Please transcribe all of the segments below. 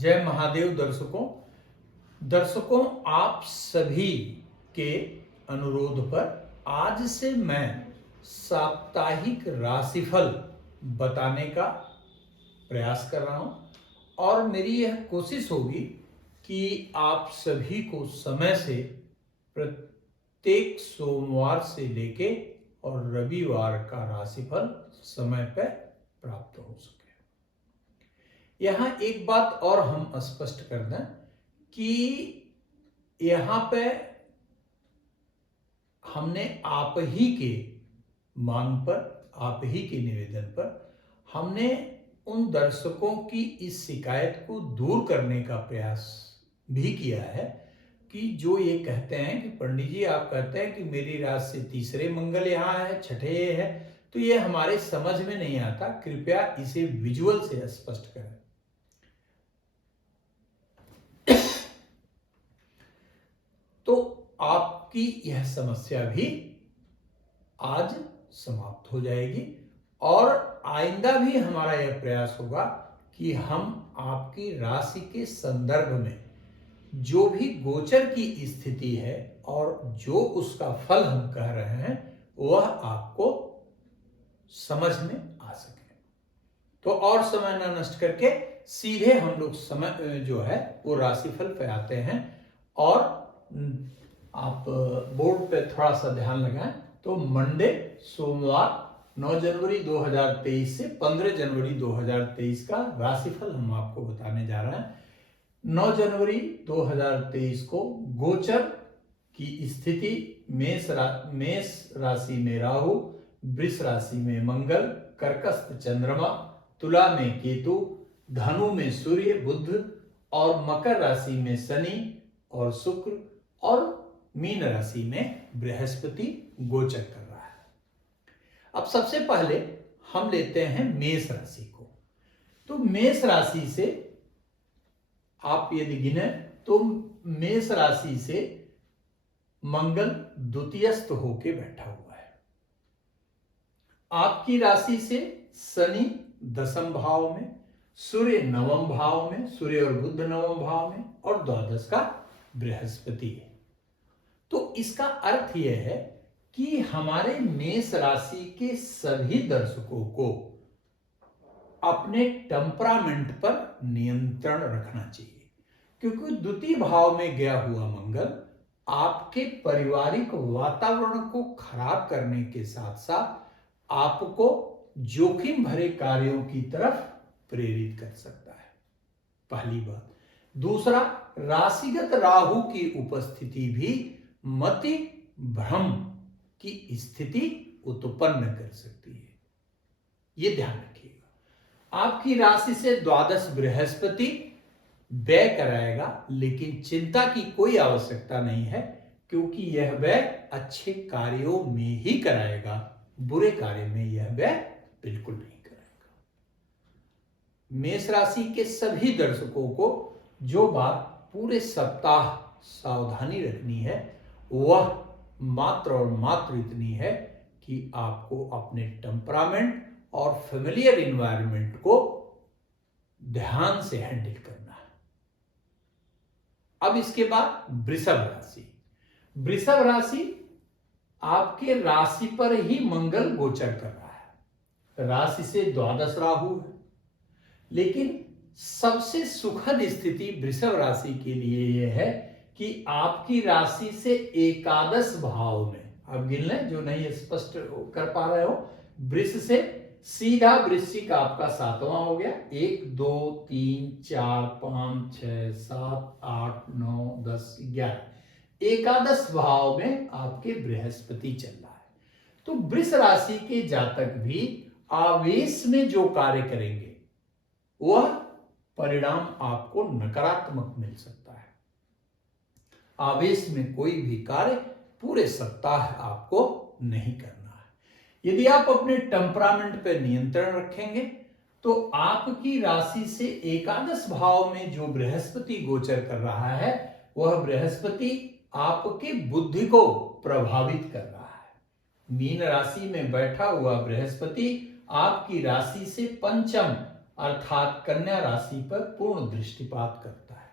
जय महादेव दर्शकों आप सभी के अनुरोध पर आज से मैं साप्ताहिक राशिफल बताने का प्रयास कर रहा हूं और मेरी यह कोशिश होगी कि आप सभी को समय से प्रत्येक सोमवार से लेके और रविवार का राशिफल समय पर प्राप्त हो सके। यहां एक बात और हम स्पष्ट कर दें कि यहां पे हमने आप ही के मांग पर, आप ही के निवेदन पर हमने उन दर्शकों की इस शिकायत को दूर करने का प्रयास भी किया है कि जो ये कहते हैं कि पंडित जी आप कहते हैं कि मेरी राशि से तीसरे मंगल यहाँ है, छठे ये है, तो ये हमारे समझ में नहीं आता, कृपया इसे विजुअल से स्पष्ट करें। तो आपकी यह समस्या भी आज समाप्त हो जाएगी और आइंदा भी हमारा यह प्रयास होगा कि हम आपकी राशि के संदर्भ में जो भी गोचर की स्थिति है और जो उसका फल हम कह रहे हैं वह आपको समझ में आ सके। तो और समय न नष्ट करके सीधे हम लोग समय जो है वो राशिफल पे आते हैं और आप बोर्ड पे थोड़ा सा ध्यान लगाएं। तो मंडे सोमवार 9 जनवरी 2023 से 15 जनवरी 2023 का राशिफल हम आपको बताने जा रहे हैं। 9 जनवरी 2023 को गोचर की स्थिति मेष राशि में राहु, वृष राशि में मंगल, कर्कस्थ चंद्रमा, तुला में केतु, धनु में सूर्य बुध और मकर राशि में शनि और शुक्र और मीन राशि में बृहस्पति गोचर कर रहा है। अब सबसे पहले हम लेते हैं मेष राशि को। तो मेष राशि से आप यदि गिने तो मेष राशि से मंगल द्वितीयस्थ होके बैठा हुआ है। आपकी राशि से शनि दसम भाव में, सूर्य नवम भाव में, सूर्य और बुध नवम भाव में और द्वादश का बृहस्पति है। तो इसका अर्थ यह है कि हमारे मेष राशि के सभी दर्शकों को अपने टेम्परामेंट पर नियंत्रण रखना चाहिए, क्योंकि द्वितीय भाव में गया हुआ मंगल आपके पारिवारिक वातावरण को खराब करने के साथ साथ आपको जोखिम भरे कार्यों की तरफ प्रेरित कर सकता है, पहली बात। दूसरा, राशिगत राहु की उपस्थिति भी मति भ्रम की स्थिति उत्पन्न कर सकती है, यह ध्यान रखिएगा। आपकी राशि से द्वादश बृहस्पति व्यय कराएगा, लेकिन चिंता की कोई आवश्यकता नहीं है, क्योंकि यह व्यय अच्छे कार्यों में ही कराएगा, बुरे कार्य में यह व्यय बिल्कुल नहीं कराएगा। मेष राशि के सभी दर्शकों को जो बात पूरे सप्ताह सावधानी रखनी है वह मात्र और मात्र इतनी है कि आपको अपने टेम्परामेंट और फेमिलियर एनवायरनमेंट को ध्यान से हैंडल करना है। अब इसके बाद वृषभ राशि। वृषभ राशि आपके राशि पर ही मंगल गोचर कर रहा है, राशि से द्वादश राहु है, लेकिन सबसे सुखद स्थिति वृषभ राशि के लिए यह है कि आपकी राशि से एकादश भाव में, आप गिन लें जो नहीं स्पष्ट कर पा रहे हो, वृष से सीधा वृश्चिक आपका सातवां हो गया, 1 2 3 4 5 6 7 8 9 10 11 एकादश भाव में आपके बृहस्पति चल रहा है। तो वृष राशि के जातक भी आवेश में जो कार्य करेंगे वह परिणाम आपको नकारात्मक मिल सकता है। आवेश में कोई भी कार्य पूरे सप्ताह आपको नहीं करना है। यदि आप अपने टेम्परामेंट पर नियंत्रण रखेंगे तो आपकी राशि से एकादश भाव में जो बृहस्पति गोचर कर रहा है वह बृहस्पति आपके बुद्धि को प्रभावित कर रहा है। मीन राशि में बैठा हुआ बृहस्पति आपकी राशि से पंचम अर्थात कन्या राशि पर पूर्ण दृष्टिपात करता है,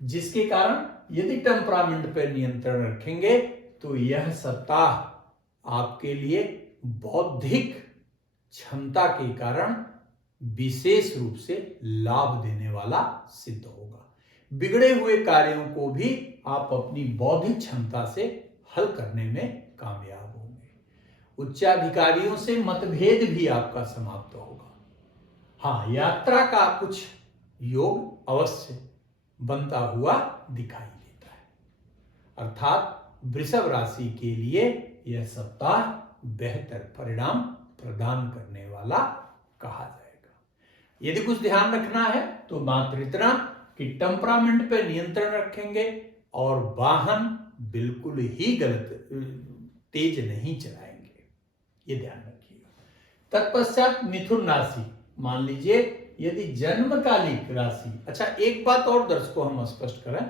जिसके कारण यदि टेम्परामेंट पर नियंत्रण रखेंगे तो यह सप्ताह आपके लिए बौद्धिक क्षमता के कारण विशेष रूप से लाभ देने वाला सिद्ध होगा। बिगड़े हुए कार्यों को भी आप अपनी बौद्धिक क्षमता से हल करने में कामयाब होंगे। उच्चाधिकारियों से मतभेद भी आपका समाप्त होगा। हाँ, यात्रा का कुछ योग अवश्य बनता हुआ दिखाई देता है। अर्थात वृषभ राशि के लिए यह सप्ताह बेहतर परिणाम प्रदान करने वाला कहा जाएगा। यदि कुछ ध्यान रखना है तो मात्र इतना कि टेम्परामेंट पर नियंत्रण रखेंगे और वाहन बिल्कुल ही गलत तेज नहीं चलाएंगे, ये ध्यान रखिएगा। तत्पश्चात मिथुन राशि, मान लीजिए यदि जन्मकालिक राशि, अच्छा एक बात और दर्शकों हम स्पष्ट करें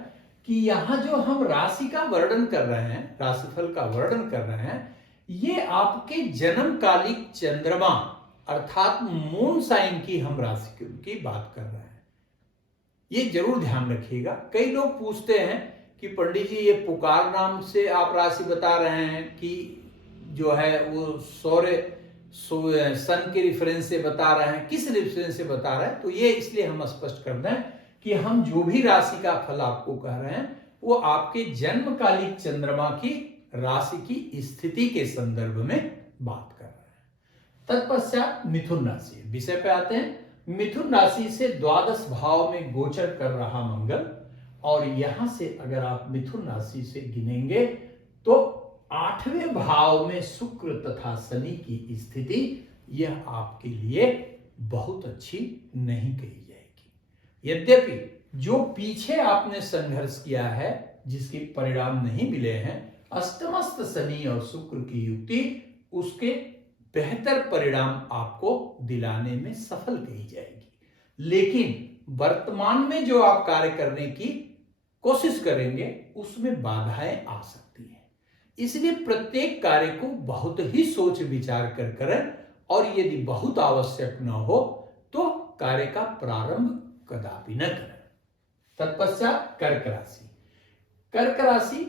कि यहां जो हम राशि का वर्णन कर रहे हैं, राशिफल का वर्णन कर रहे हैं, ये आपके जन्मकालिक चंद्रमा अर्थात मून साइन की हम राशि की बात कर रहे हैं। ये जरूर ध्यान रखिएगा। कई लोग पूछते हैं कि पंडित जी ये पुकार नाम से आप राशि बता रहे हैं कि जो है वो सन के रेफरेंस से बता रहे हैं, किस रेफरेंस से बता रहे हैं? तो ये इसलिए हम स्पष्ट कर दें कि हम जो भी राशि का फल आपको कह रहे हैं वो आपके जन्मकालिक चंद्रमा की राशि की स्थिति के संदर्भ में बात कर रहे हैं। तत्पश्चात मिथुन राशि, विषय पे आते हैं। मिथुन राशि से द्वादश भाव में गोचर कर रहा मंगल, और यहां से अगर आप मिथुन राशि से गिनेंगे तो 8वें भाव में शुक्र तथा शनि की स्थिति, यह आपके लिए बहुत अच्छी नहीं कही जाएगी। यद्यपि जो पीछे आपने संघर्ष किया है, जिसके परिणाम नहीं मिले हैं, अष्टमस्त शनि और शुक्र की युक्ति उसके बेहतर परिणाम आपको दिलाने में सफल कही जाएगी। लेकिन वर्तमान में जो आप कार्य करने की कोशिश करेंगे उसमें बाधाएं आ सकती हैं। इसलिए प्रत्येक कार्य को बहुत ही सोच विचार कर करें, और यदि बहुत आवश्यक न हो तो कार्य का प्रारंभ कदापि न करें। तत्पश्चात कर्क राशि, कर्क राशि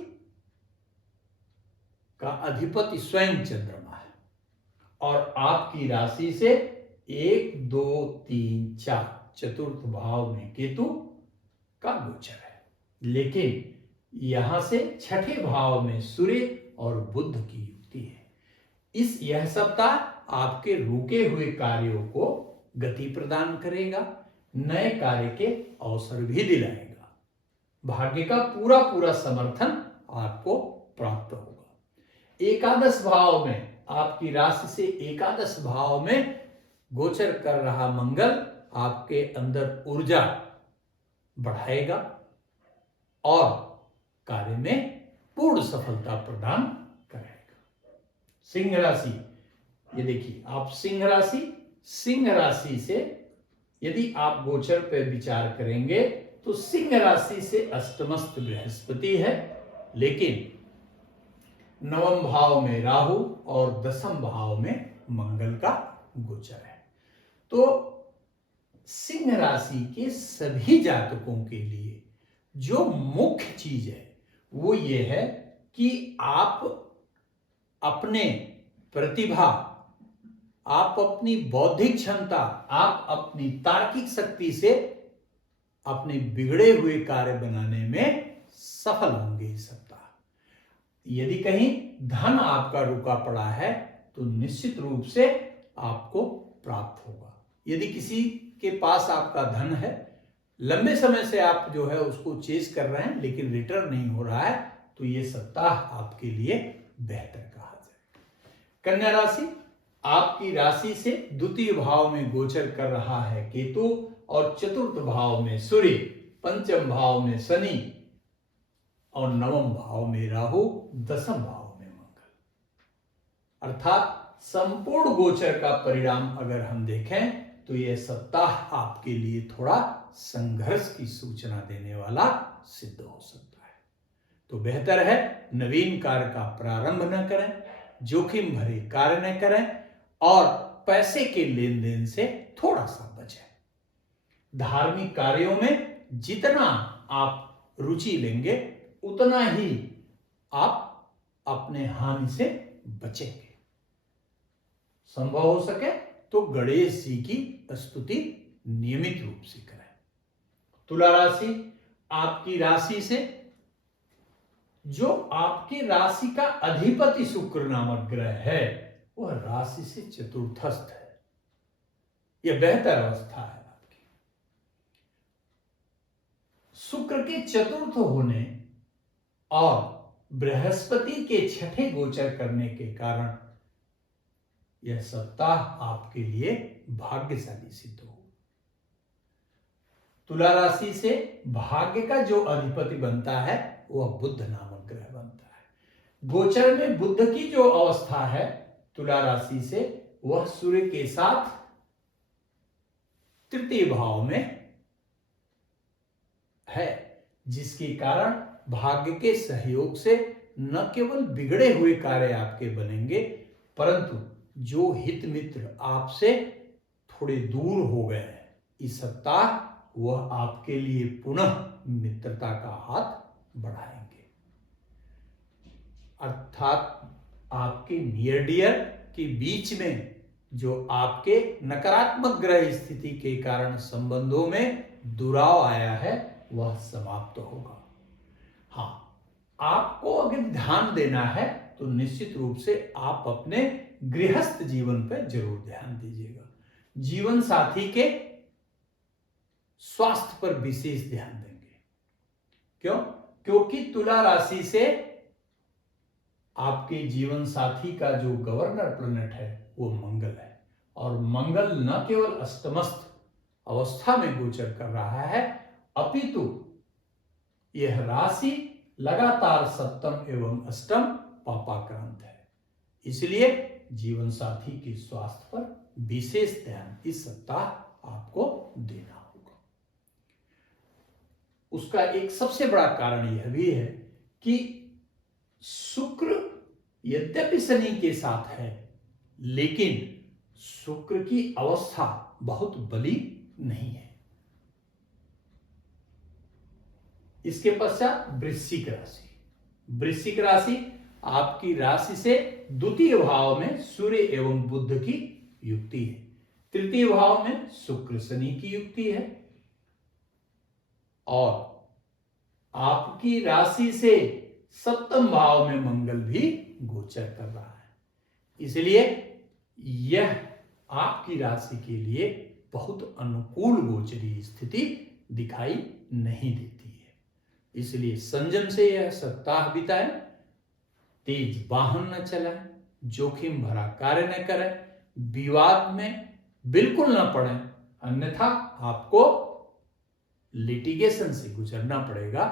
का अधिपति स्वयं चंद्रमा है, और आपकी राशि से 1, 2, 3, 4 चतुर्थ भाव में केतु का गोचर है। लेकिन यहां से छठे भाव में सूर्य और बुध की युक्ति है। यह सप्ताह आपके रुके हुए कार्यों को गति प्रदान करेगा, नए कार्य के अवसर भी दिलाएगा। भाग्य का पूरा पूरा समर्थन आपको प्राप्त होगा। एकादश भाव में, आपकी राशि से एकादश भाव में गोचर कर रहा मंगल आपके अंदर ऊर्जा बढ़ाएगा और कार्य में पूर्ण सफलता प्रदान करेगा। सिंह राशि, ये देखिए आप सिंह राशि से यदि आप गोचर पर विचार करेंगे तो सिंह राशि से अष्टमस्त बृहस्पति है, लेकिन नवम भाव में राहु और दसम भाव में मंगल का गोचर है। तो सिंह राशि के सभी जातकों के लिए जो मुख्य चीज है वो ये है कि आप अपने प्रतिभा, आप अपनी बौद्धिक क्षमता, आप अपनी तार्किक शक्ति से अपने बिगड़े हुए कार्य बनाने में सफल होंगे इस सप्ताह। यदि कहीं धन आपका रुका पड़ा है तो निश्चित रूप से आपको प्राप्त होगा। यदि किसी के पास आपका धन है, लंबे समय से आप जो है उसको चेज कर रहे हैं लेकिन रिटर्न नहीं हो रहा है, तो ये सप्ताह आपके लिए बेहतर कहा जाएगा। कन्या राशि, आपकी राशि से द्वितीय भाव में गोचर कर रहा है केतु, और चतुर्थ भाव में सूर्य, पंचम भाव में शनि और नवम भाव में राहु, दसम भाव में मंगल। अर्थात संपूर्ण गोचर का परिणाम अगर हम देखें तो यह सप्ताह आपके लिए थोड़ा संघर्ष की सूचना देने वाला सिद्ध हो सकता है। तो बेहतर है नवीन कार्य का प्रारंभ न करें, जोखिम भरे कार्य न करें और पैसे के लेन देन से थोड़ा सा बचें। धार्मिक कार्यों में जितना आप रुचि लेंगे उतना ही आप अपने हानि से बचेंगे। संभव हो सके तो गणेश जी की स्तुति नियमित रूप से करें। तुला राशि, आपकी राशि से जो आपकी राशि का अधिपति शुक्र नामक ग्रह है वह राशि से चतुर्थस्थ है। यह बेहतर अवस्था है आपकी। शुक्र के चतुर्थ होने और बृहस्पति के छठे गोचर करने के कारण यह सप्ताह आपके लिए भाग्यशाली सिद्ध हो। तुला राशि से भाग्य का जो अधिपति बनता है वह बुध नामक ग्रह बनता है। गोचर में बुध की जो अवस्था है तुला राशि से वह सूर्य के साथ तृतीय भाव में है, जिसके कारण भाग्य के सहयोग से न केवल बिगड़े हुए कार्य आपके बनेंगे परंतु जो हित मित्र आपसे थोड़े दूर हो गए हैं इस सप्ताह वह आपके लिए पुनः मित्रता का हाथ बढ़ाएंगे। अर्थात आपके नियर डियर के बीच में जो आपके नकारात्मक ग्रह स्थिति के कारण संबंधों में दुराव आया है वह समाप्त होगा। हाँ, आपको अगर ध्यान देना है तो निश्चित रूप से आप अपने गृहस्थ जीवन पर जरूर ध्यान दीजिएगा। जीवन साथी के स्वास्थ्य पर विशेष ध्यान देंगे। क्यों? क्योंकि तुला राशि से आपके जीवन साथी का जो गवर्नर प्लैनेट है वो मंगल है और मंगल न केवल अष्टमस्थ अवस्था में गोचर कर रहा है अपितु यह राशि लगातार सप्तम एवं अष्टम पापाक्रांत है। इसलिए जीवन साथी के स्वास्थ्य पर विशेष ध्यान इस सप्ताह आपको देना होगा। उसका एक सबसे बड़ा कारण यह भी है कि शुक्र यद्यपि शनि के साथ है लेकिन शुक्र की अवस्था बहुत बली नहीं है। इसके पश्चात वृश्चिक राशि। वृश्चिक राशि आपकी राशि से द्वितीय भाव में सूर्य एवं बुध की युक्ति है। तृतीय भाव में शुक्र शनि की युक्ति है और आपकी राशि से सप्तम भाव में मंगल भी गोचर कर रहा है। इसलिए यह आपकी राशि के लिए बहुत अनुकूल गोचरी स्थिति दिखाई नहीं देती है। इसलिए संयम से यह सप्ताह बिताएं, तेज वाहन न चलाएं, जोखिम भरा कार्य न करें, विवाद में बिल्कुल न पड़ें, अन्यथा आपको लिटिगेशन से गुजरना पड़ेगा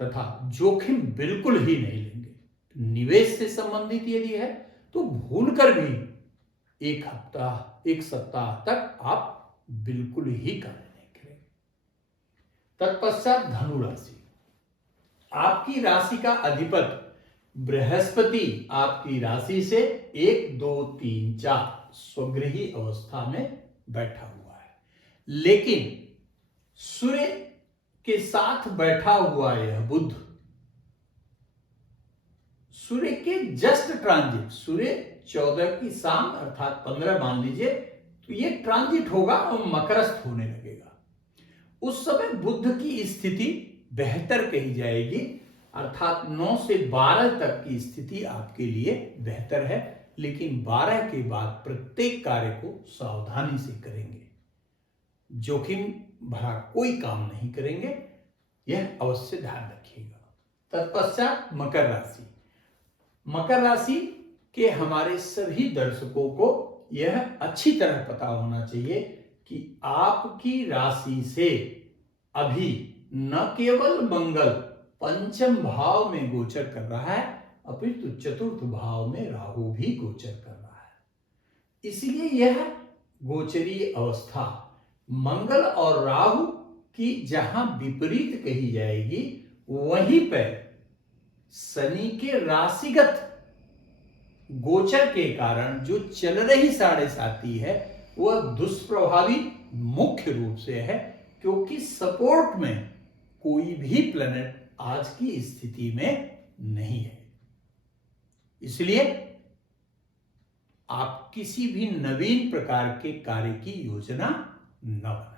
तथा जोखिम बिल्कुल ही नहीं लेंगे। निवेश से संबंधित यदि है तो भूलकर भी एक सप्ताह तक आप बिल्कुल ही कार्य नहीं करेंगे। तत्पश्चात धनु राशि। आपकी राशि का अधिपति बृहस्पति आपकी राशि से 1, 2, 3, 4 स्वगृही अवस्था में बैठा हुआ है, लेकिन सूर्य के साथ बैठा हुआ यह बुध सूर्य के जस्ट ट्रांजिट, सूर्य 14 की शाम अर्थात 15 मान लीजिए तो ये ट्रांजिट होगा और मकरस्थ होने लगेगा। उस समय बुध की स्थिति बेहतर कही जाएगी, अर्थात 9 से 12 तक की स्थिति आपके लिए बेहतर है, लेकिन 12 के बाद प्रत्येक कार्य को सावधानी से करेंगे, जोखिम भरा कोई काम नहीं करेंगे, यह अवश्य ध्यान रखिएगा। तत्पश्चात मकर राशि। मकर राशि के हमारे सभी दर्शकों को यह अच्छी तरह पता होना चाहिए कि आपकी राशि से अभी न केवल मंगल पंचम भाव में गोचर कर रहा है अपितु चतुर्थ भाव में राहु भी गोचर कर रहा है। इसलिए यह गोचरीय अवस्था मंगल और राहु की जहां विपरीत कही जाएगी वहीं पर शनि के राशिगत गोचर के कारण जो चल रही 7.5 है वह दुष्प्रभावी मुख्य रूप से है, क्योंकि सपोर्ट में कोई भी प्लैनेट आज की स्थिति में नहीं है। इसलिए आप किसी भी नवीन प्रकार के कार्य की योजना न बनाएं।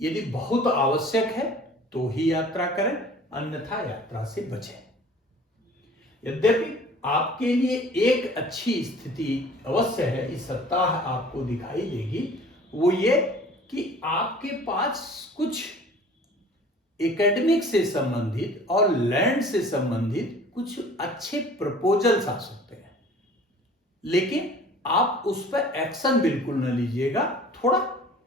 यदि बहुत आवश्यक है तो ही यात्रा करें, अन्यथा यात्रा से बचें। यद्यपि आपके लिए एक अच्छी स्थिति अवश्य है, इस सप्ताह आपको दिखाई देगी, वो ये कि आपके पास कुछ एकेडमिक से संबंधित और लैंड से संबंधित कुछ अच्छे प्रपोजल्स आ सकते हैं, लेकिन आप उस पर एक्शन बिल्कुल न लीजिएगा, थोड़ा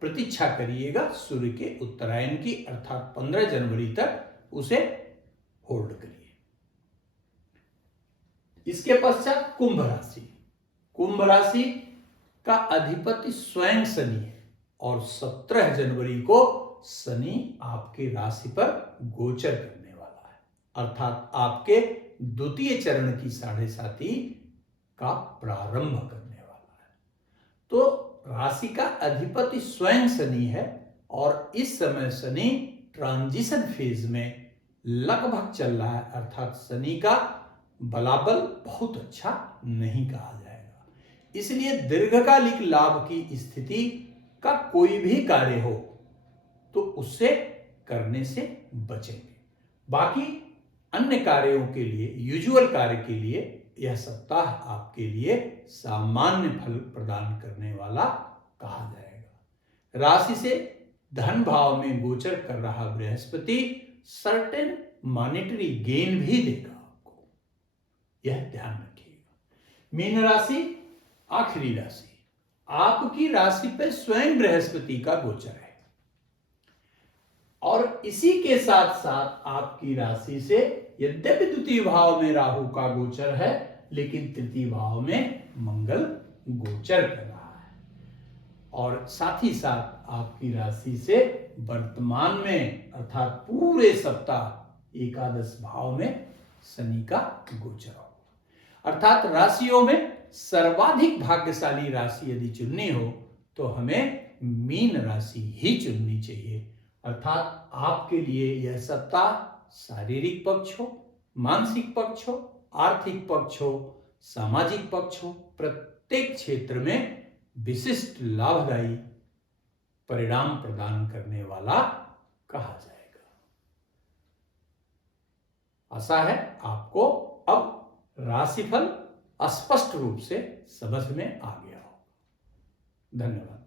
प्रतीक्षा करिएगा। सूर्य के उत्तरायण की अर्थात 15 जनवरी तक उसे होल्ड करिए। इसके पश्चात कुंभ राशि। कुंभ राशि का अधिपति स्वयं शनि है और 17 जनवरी को शनि आपके राशि पर गोचर करने वाला है, अर्थात आपके द्वितीय चरण की 7.5 का प्रारंभ करने वाला है। तो राशि का अधिपति स्वयं शनि है और इस समय शनि ट्रांजिशन फेज में लगभग चल रहा है, अर्थात शनि का बलाबल बहुत अच्छा नहीं कहा जाएगा। इसलिए दीर्घकालिक लाभ की स्थिति का कोई भी कार्य हो तो उससे करने से बचेंगे। बाकी अन्य कार्यों के लिए, यूजुअल कार्य के लिए यह सप्ताह आपके लिए सामान्य फल प्रदान करने वाला कहा जाएगा। राशि से धन भाव में गोचर कर रहा बृहस्पति सर्टेन मॉनेटरी गेन भी देगा आपको, यह ध्यान रखिएगा। मीन राशि आखिरी राशि, आपकी राशि पर स्वयं बृहस्पति का गोचर है और इसी के साथ साथ आपकी राशि से यद्यपि द्वितीय भाव में राहु का गोचर है, लेकिन तृतीय भाव में मंगल गोचर कर रहा है और साथ ही साथ आपकी राशि से वर्तमान में अर्थात पूरे सप्ताह एकादश भाव में शनि का गोचर होगा। अर्थात राशियों में सर्वाधिक भाग्यशाली राशि यदि चुननी हो तो हमें मीन राशि ही चुननी चाहिए। अर्थात आपके लिए यह सप्ताह शारीरिक पक्ष हो, मानसिक पक्ष हो, आर्थिक पक्ष हो, सामाजिक पक्ष हो, प्रत्येक क्षेत्र में विशिष्ट लाभदायी परिणाम प्रदान करने वाला कहा जाएगा। आशा है आपको अब राशिफल स्पष्ट रूप से समझ में आ गया हो। धन्यवाद।